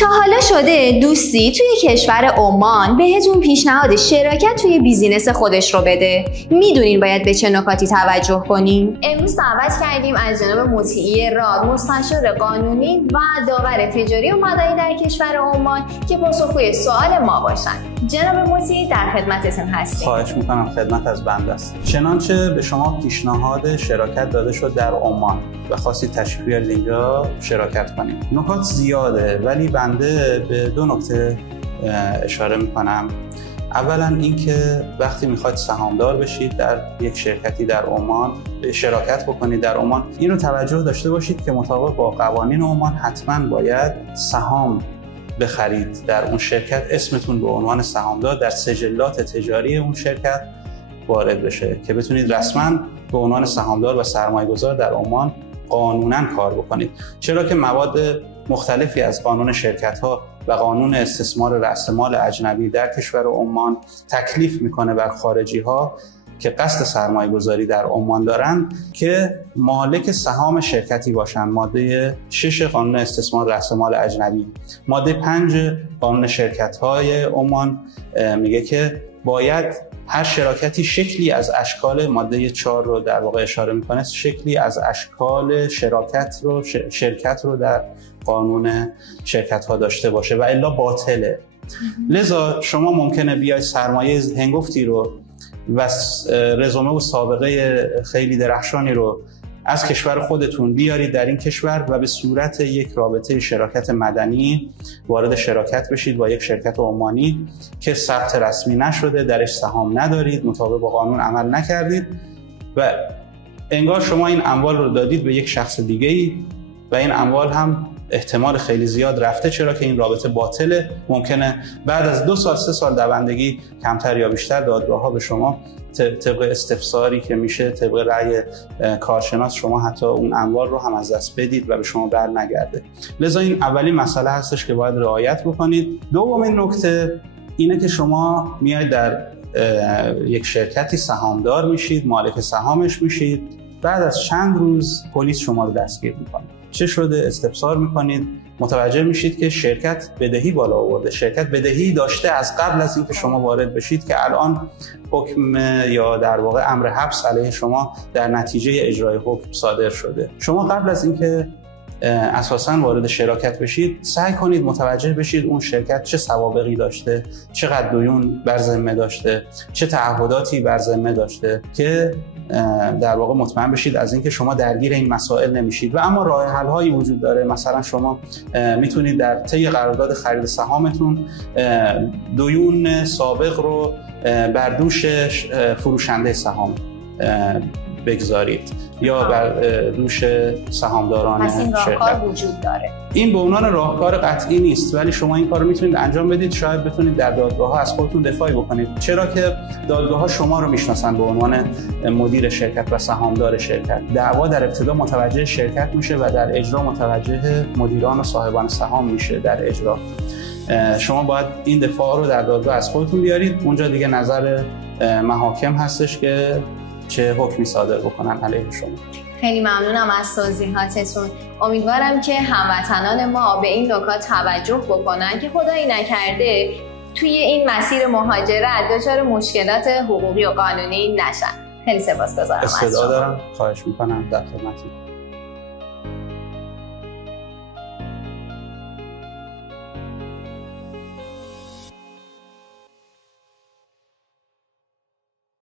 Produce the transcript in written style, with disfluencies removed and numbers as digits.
تا حالا شده دوستی توی کشور عمان بهتون پیشنهاد شراکت توی بیزینس خودش رو بده؟ میدونین باید به چه نکاتی توجه کنین؟ امروز دعوت کردیم از جناب مطیعی راد، مستشار قانونی و داور تجاری و مدنی در کشور عمان که پاسخگوی سوال ما باشن. جناب مطیعی در خدمتتون هستیم. خواهش میکنم، خدمت از بنده است. چنانچه به شما پیشنهاد شراکت داده شد در عمان و خواستید تشریف بیارید اینجا شراکت کنید. نکات زیاده ولی بنده به دو نکته اشاره میکنم. اولا اینکه وقتی میخواید سهامدار بشید در یک شرکتی در عمان، شراکت بکنید در عمان، این رو توجه داشته باشید که مطابق با قوانین عمان حتما باید سهام بخرید در اون شرکت، اسمتون به عنوان سهامدار در سجلات تجاری اون شرکت وارد بشه که بتونید رسما به عنوان سهامدار و سرمایه‌گذار در عمان قانونا کار بکنید. چرا که مواد مختلفی از قانون شرکت‌ها و قانون استثمار رأس مال اجنبی در کشور عمان تکلیف میکنه بر خارجی‌ها که قصد سرمایه‌گذاری در عمان دارند که مالک سهام شرکتی باشند. ماده 6 قانون استثمار رأس مال اجنبی، ماده 5 قانون شرکت‌های عمان میگه که باید هر شراکتی شکلی از اشکال، ماده 4 رو در واقع اشاره میکنه، شکلی از اشکال شرکت رو در قانون شرکت ها داشته باشه و الا باطله. لذا شما ممکنه بیاید سرمایه هنگفتی رو و رزومه و سابقه خیلی درخشانی رو از کشور خودتون بیارید در این کشور و به صورت یک رابطه شراکت مدنی وارد شراکت بشید با یک شرکت عمانی که ثبت رسمی نشده، درش سهام ندارید، مطابق با قانون عمل نکردید و انگار شما این اموال رو دادید به یک شخص دیگه‌ای و این اموال هم احتمال خیلی زیاد رفته، چرا که این رابطه باطله. ممکنه بعد از 2 سال 3 سال دوندگی کمتر یا بیشتر دادگاه‌ها به شما طبق استفساری که میشه، طبق رأی کارشناس، شما حتی اون اموال رو هم از دست بدید و به شما بر نگرده. لذا این اولین مسئله هستش که باید رعایت بکنید. دومین نکته اینه که شما میاید در یک شرکتی سهامدار میشید، مالک سهامش میشید، بعد از چند روز پلیس شما رو دستگیر میکنه. چه شده؟ استفسار میکنید، متوجه میشید که شرکت بدهی بالا آورده، شرکت بدهی داشته از قبل از اینکه شما وارد بشید که الان حکم یا در واقع امر حبس علیه شما در نتیجه اجرای حکم صادر شده. شما قبل از اینکه اساساً وارد شراکت بشید سعی کنید متوجه بشید اون شرکت چه سوابقی داشته، چقدر دیون بر ذمه داشته، چه تعهداتی بر ذمه داشته که در واقع مطمئن بشید از اینکه شما درگیر این مسائل نمیشید. و اما راه حل هایی وجود داره. مثلا شما میتونید در طی قرارداد خرید سهامتون دیون سابق رو بر دوش فروشنده سهام بگذارید یا بر دوش سهامداران این راهکار وجود داره. این به عنوان راهکار قطعی نیست ولی شما این کار رو میتونید انجام بدید. شاید بتونید در دادگاه‌ها از خودتون دفاعی بکنید، چرا که دادگاه‌ها شما رو میشناسن به عنوان مدیر شرکت و سهامدار شرکت. دعوا در ابتدا متوجه شرکت میشه و در اجرا متوجه مدیران و صاحبان سهام میشه. در اجرا شما باید این دفاع رو در دادگاه از خودتون بیارید. اونجا دیگه نظر محاکم هستش که چه حکمی صادر بکنن علیه شما. خیلی ممنونم از توضیحاتتون. امیدوارم که هموطنان ما به این نکات توجه بکنن که خدایی نکرده توی این مسیر مهاجرت دچار مشکلات حقوقی و قانونی نشن. خیلی سپاسگزارم از شما. استعداد دارم، خواهش میکنم، در خدمتتون.